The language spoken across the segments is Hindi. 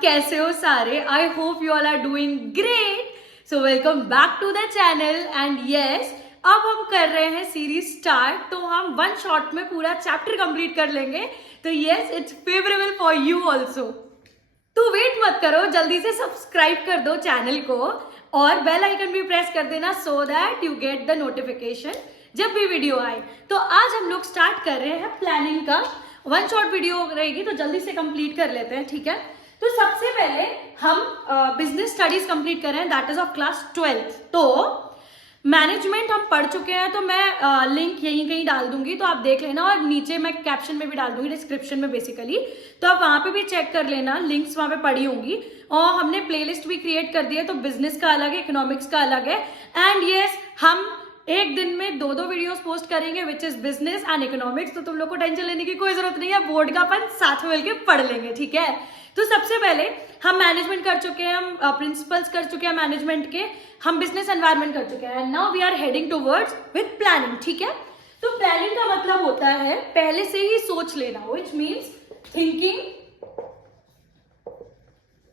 कैसे हो सारे? I hope you all are doing great. So welcome back to the channel and yes, अब हम कर रहे हैं सीरीज स्टार्ट. तो हम वन शॉट में पूरा चैप्टर कंप्लीट कर लेंगे. तो yes, it's favourable for you also. तो वेट मत करो, जल्दी से सब्सक्राइब कर दो चैनल को और बेल आइकन भी प्रेस कर देना so that you get the notification जब भी वीडियो आए. तो आज हम लोग स्टार्ट कर रहे हैं प्लानिंग का. वन शॉट वीडियो रहेगी तो जल्दी से कंप्लीट कर लेते हैं, ठीक है. तो सबसे पहले हम बिजनेस स्टडीज कंप्लीट कर रहे हैं, that is of class 12th. तो मैनेजमेंट हम पढ़ चुके हैं, तो मैं लिंक यहीं कहीं डाल दूंगी, तो आप देख लेना. और नीचे मैं कैप्शन में भी डाल दूंगी, डिस्क्रिप्शन में बेसिकली. तो आप वहां पे भी चेक कर लेना, लिंक्स वहां पे पड़ी होंगी. और हमने प्लेलिस्ट भी क्रिएट कर दी है, तो बिजनेस का अलग है, इकोनॉमिक्स का अलग है. एंड यस, हम एक दिन में दो वीडियोस पोस्ट करेंगे which is business and economics. तो तुम लोग को टेंशन लेने की कोई जरूरत नहीं है, बोर्ड का अपन साथ में मिलकर पढ़ लेंगे, ठीक है. तो सबसे पहले हम मैनेजमेंट कर चुके हैं, हम प्रिंसिपल्स कर चुके हैं मैनेजमेंट के, हम बिजनेस एनवायरनमेंट कर चुके हैं. Now we are heading towards with planning, ठीक है. तो प्लानिंग का मतलब होता है पहले से ही सोच लेना, which means thinking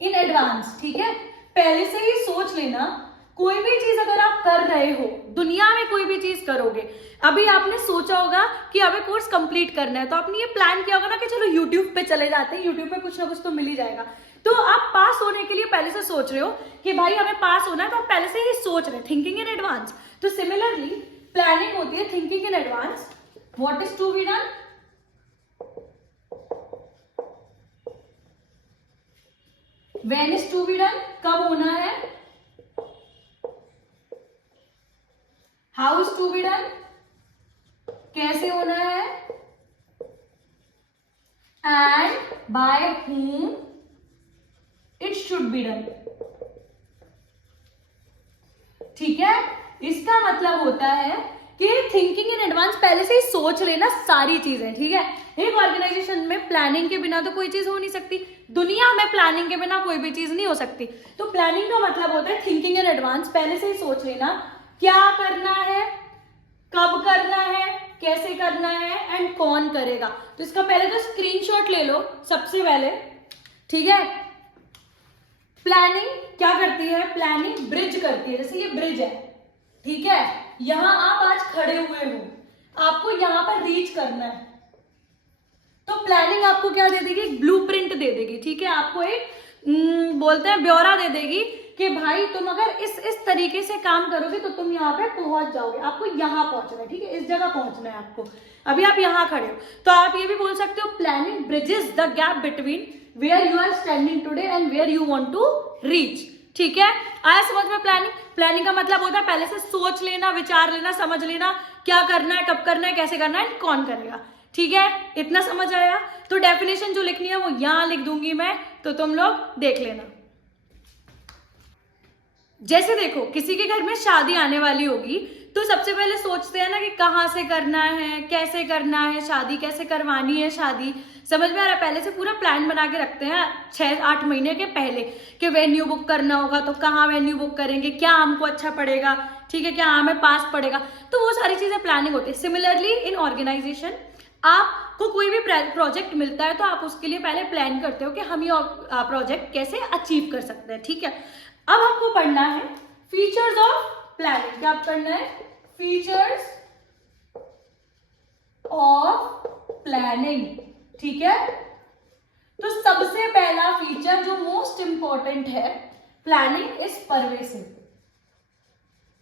in advance, ठीक है. पहले से ही सोच लेना. कोई भी चीज अगर आप कर रहे हो, दुनिया में कोई भी चीज करोगे, अभी आपने सोचा होगा कि हमें कोर्स कंप्लीट करना है, तो आपने ये प्लान किया होगा ना कि चलो यूट्यूब पे चले जाते हैं, यूट्यूब पे कुछ ना कुछ तो मिल ही जाएगा. तो आप पास होने के लिए पहले से सोच रहे हो कि भाई हमें पास होना है, तो आप पहले से ही सोच रहे हैं, थिंकिंग इन एडवांस. तो सिमिलरली प्लानिंग होती है thinking in advance. What is to be done? When is to be done? कब होना है. How is to be done? कैसे होना है. And by whom it should be done, ठीक है. इसका मतलब होता है कि थिंकिंग इन एडवांस, पहले से ही सोच लेना सारी चीजें, ठीक है. एक ऑर्गेनाइजेशन में प्लानिंग के बिना तो कोई चीज हो नहीं सकती, दुनिया में प्लानिंग के बिना कोई भी चीज नहीं हो सकती. तो प्लानिंग का मतलब होता है थिंकिंग इन एडवांस, पहले से ही सोच लेना क्या करना है, कब करना है, कैसे करना है एंड कौन करेगा. तो इसका पहले तो स्क्रीनशॉट ले लो सबसे पहले, ठीक है. प्लानिंग क्या करती है? प्लानिंग ब्रिज करती है. जैसे ये ब्रिज है, ठीक है. यहां आप आज खड़े हुए हो, आपको यहां पर रीच करना है, तो प्लानिंग आपको क्या दे देगी? ब्लूप्रिंट दे देगी, ठीक है. आपको एक बोलते हैं ब्यौरा दे देगी कि भाई तुम अगर इस तरीके से काम करोगे तो तुम यहाँ पे पहुंच जाओगे. आपको यहाँ पहुंचना है, ठीक है, इस जगह पहुंचना है आपको. अभी आप यहाँ खड़े हो, तो आप ये भी बोल सकते हो planning bridges the gap between where you are standing today and where you want to reach, ठीक है. आया समझ में? प्लानिंग का मतलब होता है पहले से सोच लेना, विचार लेना, समझ लेना क्या करना है, कब करना है, कैसे करना है, कौन करेगा, ठीक है. इतना समझ आया? तो डेफिनेशन जो लिखनी है वो यहां लिख दूंगी मैं, तो तुम लोग देख लेना. जैसे देखो, किसी के घर में शादी आने वाली होगी, तो सबसे पहले सोचते हैं ना कि कहाँ से करना है, कैसे करना है, शादी कैसे करवानी है. शादी समझ में आ रहा है? पहले से पूरा प्लान बना के रखते हैं 6-8 महीने के पहले कि वेन्यू बुक करना होगा, तो कहाँ वेन्यू बुक करेंगे, क्या हमको अच्छा पड़ेगा, ठीक है, क्या हमें पास पड़ेगा. तो वो सारी चीजें प्लानिंग होती है. सिमिलरली इन ऑर्गेनाइजेशन, आपको कोई भी प्रोजेक्ट मिलता है तो आप उसके लिए पहले प्लान करते हो कि हम ये प्रोजेक्ट कैसे अचीव कर सकते हैं, ठीक है. अब हमको पढ़ना है फीचर्स ऑफ प्लानिंग. क्या पढ़ना है? फीचर्स ऑफ प्लानिंग, ठीक है. तो सबसे पहला फीचर जो मोस्ट इंपॉर्टेंट है, प्लानिंग इज परवेसिव.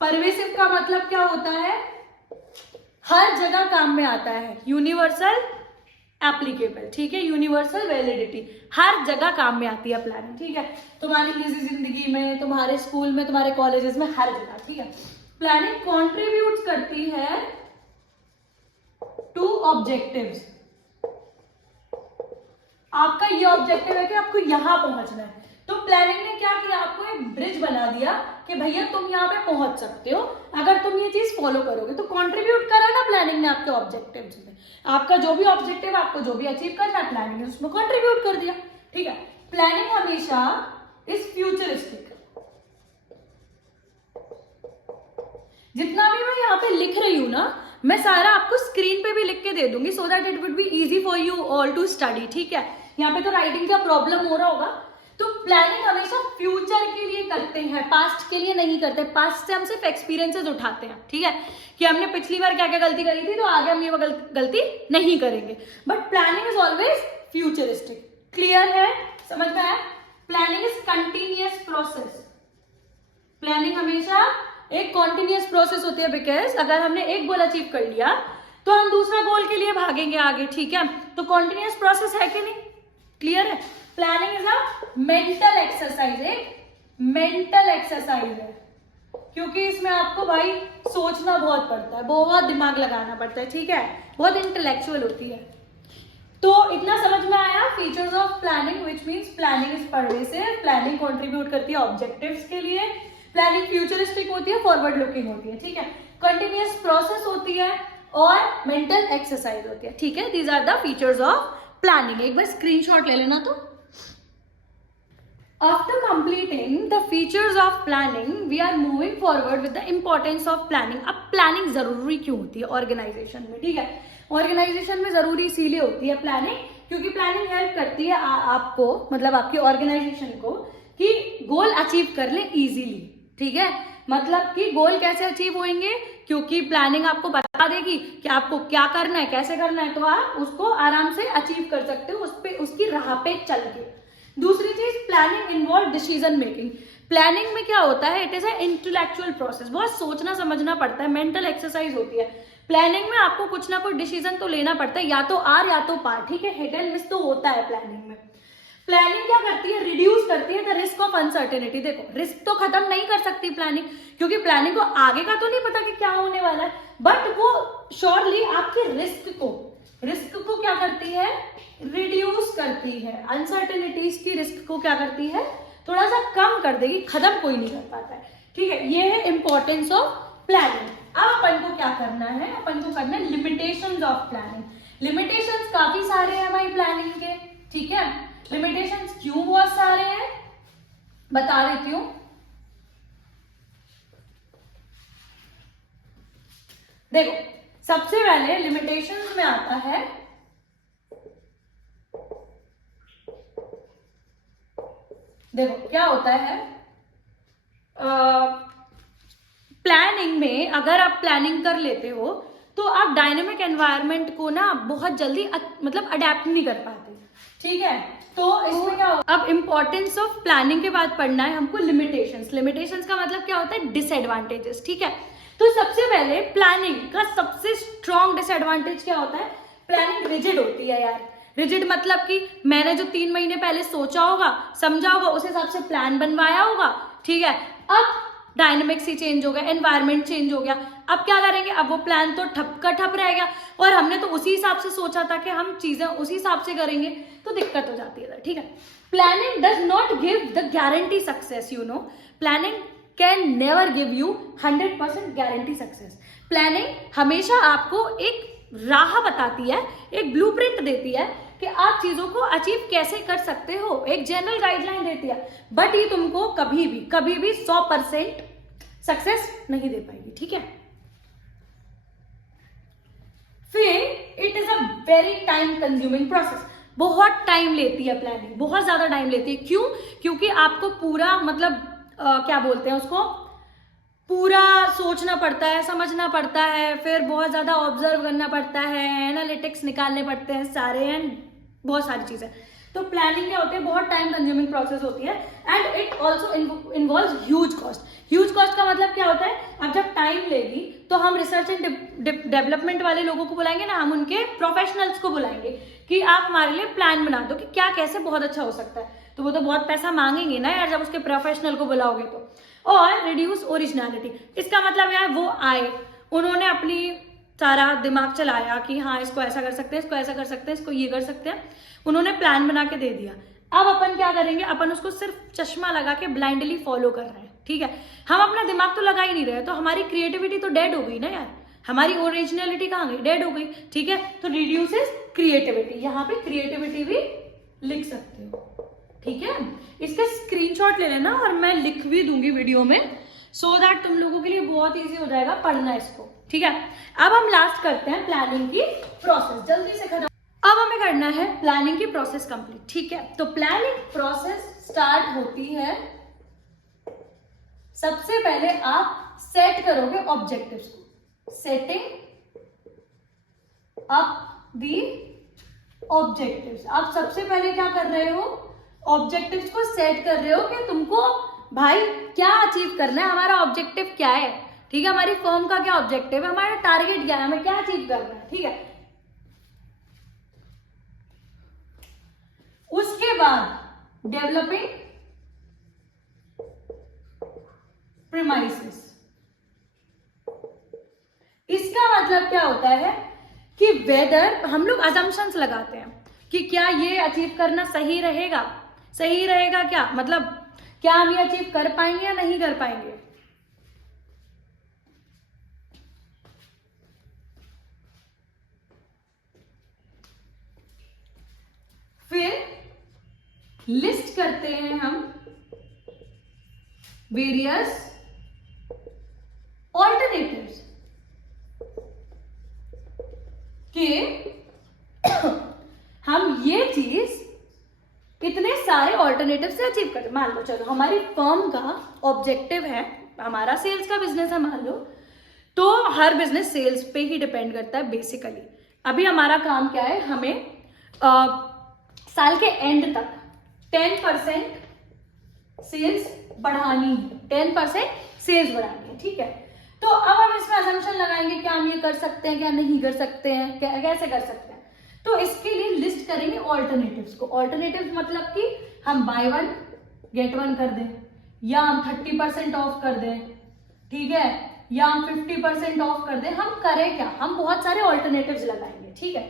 परवेसिव का मतलब क्या होता है? हर जगह काम में आता है. यूनिवर्सल एप्लीकेबल, ठीक है. यूनिवर्सल वैलिडिटी, हर जगह काम में आती है प्लानिंग, ठीक है. तुम्हारी निजी जिंदगी में, तुम्हारे स्कूल में, तुम्हारे कॉलेजेस में, हर जगह, ठीक है. प्लानिंग कॉन्ट्रीब्यूट करती है टू ऑब्जेक्टिव्स. आपका ये ऑब्जेक्टिव है कि आपको यहां पहुंचना है, तो प्लानिंग ने क्या किया? आपको एक ब्रिज बना दिया कि भैया तुम यहाँ पे पहुंच सकते हो अगर तुम ये चीज फॉलो करोगे. तो कंट्रीब्यूट करा ना प्लानिंग ने आपके ऑब्जेक्टिव्स में. आपका जो भी ऑब्जेक्टिव, आपको जो भी अचीव करना है, प्लानिंग ने उसमें कंट्रीब्यूट कर दिया, ठीक है. प्लानिंग हमेशा इज फ्यूचरिस्टिक. जितना भी मैं यहाँ पे लिख रही हूं ना, मैं सारा आपको स्क्रीन पे भी लिख के दे दूंगी, so that it would be easy for you all to study, ठीक है. यहाँ पे तो राइटिंग का प्रॉब्लम हो रहा होगा, तो प्लानिंग हमेशा फ्यूचर के लिए करते हैं, पास्ट के लिए नहीं करते। पास्ट से हम सिर्फ एक्सपीरियंसेस उठाते हैं, ठीक है, कि हमने पिछली बार क्या क्या गलती करी थी तो आगे हम ये गलती नहीं करेंगे। But planning is always futuristic. Clear है, समझ में आया? Planning is continuous process. Planning हमेशा एक कॉन्टिन्यूअस प्रोसेस होती है, बिकॉज अगर हमने एक गोल अचीव कर लिया तो हम दूसरा गोल के लिए भागेंगे आगे, ठीक है। तो कॉन्टिन्यूअस प्रोसेस है कि नहीं? क्लियर है? Planning is a mental exercise, एक मेंटल एक्सरसाइज है, क्योंकि इसमें आपको भाई सोचना बहुत पड़ता है, बहुत दिमाग लगाना पड़ता है, ठीक है, बहुत इंटेलेक्चुअल होती है। तो इतना समझ में आया features of planning, which means planning is pervasive, planning contribute करती है ऑब्जेक्टिव्स के लिए, प्लानिंग फ्यूचरिस्टिक होती है, फॉरवर्ड लुकिंग होती है, ठीक है, कंटिन्यूअस प्रोसेस होती है और मेंटल एक्सरसाइज होती है, ठीक है। These are the features of planning. एक बार स्क्रीनशॉट ले लेना। तो after completing the features of planning we are moving forward with the importance of planning। अब प्लानिंग जरूरी क्यों होती है ऑर्गेनाइजेशन में, ठीक है। ऑर्गेनाइजेशन में जरूरी इसीलिए होती है प्लानिंग, क्योंकि प्लानिंग हेल्प करती है आपको, मतलब आपकी ऑर्गेनाइजेशन को, कि गोल अचीव कर ले इजीली, ठीक है। मतलब कि गोल कैसे अचीव होंगे, क्योंकि प्लानिंग आपको बता देगी कि आपको क्या करना है, कैसे करना है, तो आप उसको आराम से अचीव कर सकते हो उसकी राह पे चल के। दूसरी चीज, planning involve decision making. Planning में क्या होता है, it is a intellectual process, बहुत सोचना समझना पड़ता है, मेंटल एक्सरसाइज होती है। प्लानिंग में आपको कुछ ना कुछ डिसीजन तो लेना पड़ता है, या तो आर या तो पार, ठीक है, हिट एंड मिस तो होता है प्लानिंग में। प्लानिंग क्या करती है, रिड्यूस करती है द रिस्क ऑफ अनसर्टेनिटी। देखो, रिस्क तो खत्म नहीं कर सकती प्लानिंग, क्योंकि प्लानिंग को आगे का तो नहीं पता कि क्या होने वाला है, बट वो श्योरली आपके रिस्क को क्या करती है, रिड्यूस करती है। अनसर्टेनिटीज की रिस्क को क्या करती है, थोड़ा सा कम कर देगी, खत्म कोई नहीं कर पाता है, ठीक है। ये है इंपॉर्टेंस ऑफ प्लानिंग। अब अपन को क्या करना है, अपन को करना है लिमिटेशंस ऑफ प्लानिंग। लिमिटेशंस काफी सारे हैं भाई प्लानिंग के, ठीक है। लिमिटेशंस क्यों बहुत सारे हैं बता देती हूं। देखो, सबसे पहले लिमिटेशंस में आता है देखो क्या होता है, प्लानिंग में अगर आप प्लानिंग कर लेते हो तो आप डायनेमिक एनवायरनमेंट को ना बहुत जल्दी मतलब अडेप्ट नहीं कर पाते, ठीक है। तो इसमें क्या होगा, अब इंपॉर्टेंस ऑफ प्लानिंग के बाद पढ़ना है हमको लिमिटेशंस। लिमिटेशंस का मतलब क्या होता है, डिसएडवांटेजेस, ठीक है। तो सबसे पहले प्लानिंग का सबसे स्ट्रॉन्ग डिसएडवांटेज क्या होता है, प्लानिंग रिजिड होती है यार। रिजिड मतलब कि मैंने जो 3 महीने पहले सोचा होगा, समझा होगा, उस हिसाब से प्लान बनवाया होगा, ठीक है। अब डायनेमिक्स ही चेंज हो गया, एनवायरनमेंट चेंज हो गया, अब क्या करेंगे, अब वो प्लान तो ठप का ठप रह गया, और हमने तो उसी हिसाब से सोचा था कि हम चीजें उसी हिसाब से करेंगे, तो दिक्कत हो जाती है, ठीक है। Planning does not give the guarantee success, you know. Planning can never give you 100% guarantee success. Planning हमेशा आपको एक राह बताती है, एक ब्लूप्रिंट देती है कि आप चीजों को अचीव कैसे कर सकते हो, एक जनरल गाइडलाइन देती है, बट ये तुमको कभी भी 100% सक्सेस नहीं दे पाएगी, ठीक है। फिर it is a very time consuming process, बहुत टाइम लेती है प्लानिंग, बहुत ज्यादा टाइम लेती है। क्यों? क्योंकि आपको पूरा मतलब क्या बोलते हैं उसको, पूरा सोचना पड़ता है, समझना पड़ता है, फिर बहुत ज्यादा ऑब्जर्व करना पड़ता है, एनालिटिक्स निकालने पड़ते हैं सारे, एंड बहुत सारी चीजें। तो प्लानिंग क्या होती है, बहुत टाइम कंज्यूमिंग प्रोसेस होती है, and it also involves huge cost. Huge cost का मतलब क्या होता है, अब जब टाइम लेगी तो हम रिसर्च एंड डेवलपमेंट वाले लोगों को बुलाएंगे ना, हम उनके प्रोफेशनल्स को बुलाएंगे कि आप हमारे लिए प्लान बना दो कि क्या कैसे बहुत अच्छा हो सकता है। तो वो तो बहुत पैसा मांगेंगे ना यार जब उसके प्रोफेशनल को बुलाओगे तो। और रिड्यूस ओरिजिनलिटी, इसका मतलब यार वो आए, उन्होंने अपनी सारा दिमाग चलाया कि हाँ इसको ऐसा कर सकते हैं, इसको ऐसा कर सकते हैं, इसको ये कर सकते हैं, उन्होंने प्लान बना के दे दिया। अब अपन क्या करेंगे, अपन उसको सिर्फ चश्मा लगा के ब्लाइंडली फॉलो कर रहे हैं, ठीक है। हम अपना दिमाग तो लगा ही नहीं रहे, तो हमारी क्रिएटिविटी तो डेड हो गई ना यार, हमारी ओरिजिनलिटी कहाँ गई, डेड हो गई, ठीक है। तो रिड्यूसेस क्रिएटिविटी, यहाँ पे क्रिएटिविटी भी लिख सकते हो, ठीक है। इसका स्क्रीनशॉट ले लेना और मैं लिख भी दूंगी वीडियो में, सो दैट तुम लोगों के लिए बहुत इजी हो जाएगा पढ़ना इसको, ठीक है। अब हम लास्ट करते हैं प्लानिंग की प्रोसेस, जल्दी से खत्म। अब हमें करना है प्लानिंग की प्रोसेस कंप्लीट, ठीक है। तो प्लानिंग प्रोसेस स्टार्ट होती है, सबसे पहले आप सेट करोगे ऑब्जेक्टिव्स को, सेटिंग अप दी ऑब्जेक्टिव्स। आप सबसे पहले क्या कर रहे हो, ऑब्जेक्टिव्स को सेट कर रहे हो कि तुमको भाई क्या अचीव करना है, हमारा ऑब्जेक्टिव क्या है, ठीक है। हमारी फर्म का क्या ऑब्जेक्टिव है, हमारा टारगेट क्या है, हमें क्या अचीव करना है, ठीक है। उसके बाद डेवलपिंग प्रीमाइसेस। इसका मतलब क्या होता है कि वेदर, हम लोग अजम्पशंस लगाते हैं कि क्या ये अचीव करना सही रहेगा, सही रहेगा क्या, मतलब क्या हम ये अचीव कर पाएंगे या नहीं कर पाएंगे। फिर लिस्ट करते हैं हम वेरियस ऑल्टरनेटिव्स कि हम ये चीज कितने सारे ऑल्टरनेटिव से अचीव करें। मान लो चलो हमारी फर्म का ऑब्जेक्टिव है, हमारा सेल्स का बिजनेस है मान लो, तो हर बिजनेस सेल्स पे ही डिपेंड करता है बेसिकली। अभी हमारा काम क्या है, हमें साल के एंड तक 10% सेल्स बढ़ानी है, 10% सेल्स बढ़ानी है, ठीक है। तो अब हम इसमें असम्पशन लगाएंगे क्या हम ये कर सकते हैं, क्या नहीं कर सकते हैं, कैसे कर सकते हैं। तो इसके लिए लिस्ट करेंगे ऑल्टरनेटिव्स को। ऑल्टरनेटिव्स मतलब कि हम बाय 1 गेट 1 कर दें, या हम 30% ऑफ कर दें, ठीक है, या हम 50% ऑफ कर दें। हम करें क्या, हम बहुत सारे ऑल्टरनेटिव्स लगाएंगे, ठीक है।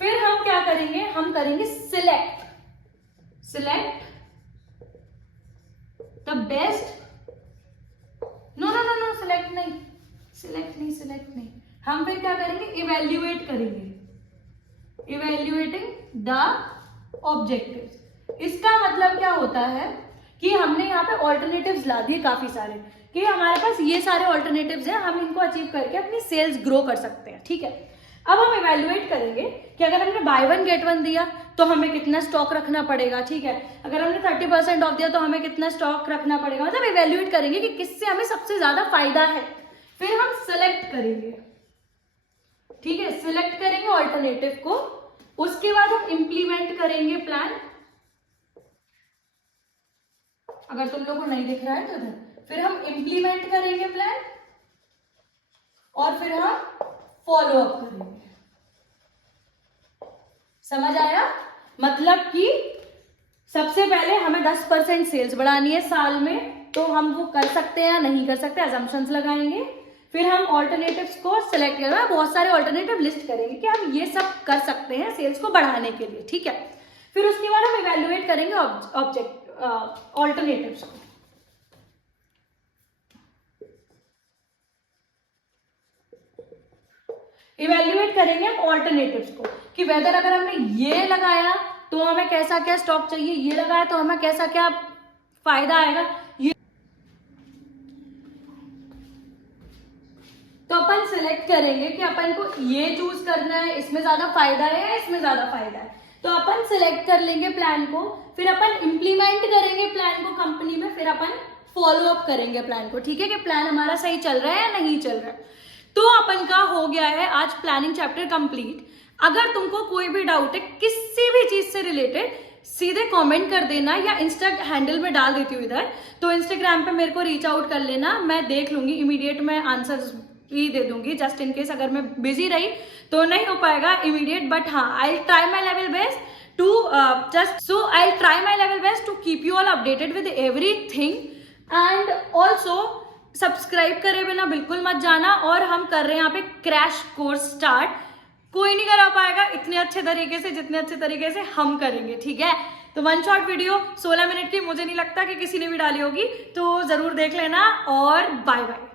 फिर हम क्या करेंगे, हम करेंगे select the best, no select नहीं, हम फिर क्या करेंगे, इवेल्युएट करेंगे, इवेल्युएटिंग द ऑब्जेक्टिव्स। इसका मतलब क्या होता है कि हमने यहाँ पे ऑल्टरनेटिव्स ला दिए काफी सारे, कि हमारे पास ये सारे ऑल्टरनेटिव्स हैं, हम इनको अचीव करके अपनी सेल्स ग्रो कर सकते हैं, ठीक है। अब हम इवेल्युएट करेंगे कि अगर हमने बाय 1 गेट 1 दिया तो हमें कितना स्टॉक रखना पड़ेगा, ठीक है। अगर हमने 30% ऑफ दिया तो हमें कितना स्टॉक रखना पड़ेगा, मतलब इवेल्युएट करेंगे कि किससे हमें सबसे ज्यादा फायदा है। फिर हम सेलेक्ट करेंगे, ठीक है, सिलेक्ट करेंगे ऑल्टरनेटिव को। उसके बाद हम इंप्लीमेंट करेंगे प्लान। अगर तुम लोगों को नहीं दिख रहा है तो इधर, फिर हम इंप्लीमेंट करेंगे प्लान और फिर हम फॉलो अप करेंगे। समझ आया, मतलब कि सबसे पहले हमें 10% सेल्स बढ़ानी है साल में, तो हम वो कर सकते हैं या नहीं कर सकते, असम्पशंस लगाएंगे। फिर हम ऑल्टरनेटिव्स को सिलेक्ट करेंगे, बहुत सारे ऑल्टरनेटिव लिस्ट करेंगे कि हम ये सब कर सकते हैं सेल्स को बढ़ाने के लिए, ठीक है। फिर उसके बाद हम इवेल्युएट करेंगे ऑल्टरनेटिव्स को। इवेल्युएट करेंगे हम ऑल्टरनेटिव्स को कि वेदर अगर हमने ये लगाया तो हमें कैसा क्या स्टॉक चाहिए, ये लगाया तो हमें कैसा क्या फायदा आएगा, ये तो अपन सिलेक्ट करेंगे कि अपन को ये चूज करना है, इसमें ज्यादा फायदा है या इसमें ज्यादा फायदा है। तो अपन सिलेक्ट कर लेंगे प्लान को, फिर अपन इंप्लीमेंट करेंगे प्लान को कंपनी में, फिर अपन फॉलो अप करेंगे प्लान को, ठीक है, कि प्लान हमारा सही चल रहा है या नहीं चल रहा है। तो अपन का हो गया है आज प्लानिंग चैप्टर कंप्लीट। अगर तुमको कोई भी डाउट है किसी भी चीज से रिलेटेड, सीधे कमेंट कर देना या इंस्टा हैंडल में डाल देती हूँ इधर, तो इंस्टाग्राम पे मेरे को रीच आउट कर लेना, मैं देख लूंगी, इमीडिएट मैं आंसर ही दे दूंगी। जस्ट इन केस अगर मैं बिजी रही तो नहीं हो पाएगा इमीडिएट, बट हाँ I try my level best to I'll try my level best to keep you all updated with everything, and also subscribe करे बिना बिल्कुल मत जाना। और हम कर रहे हैं यहाँ पे क्रैश कोर्स स्टार्ट, कोई नहीं करा पाएगा इतने अच्छे तरीके से जितने अच्छे तरीके से हम करेंगे, ठीक है। तो 1 शॉर्ट वीडियो 16 मिनट की मुझे नहीं लगता कि किसी ने भी डाली होगी, तो जरूर देख लेना और बाय बाय।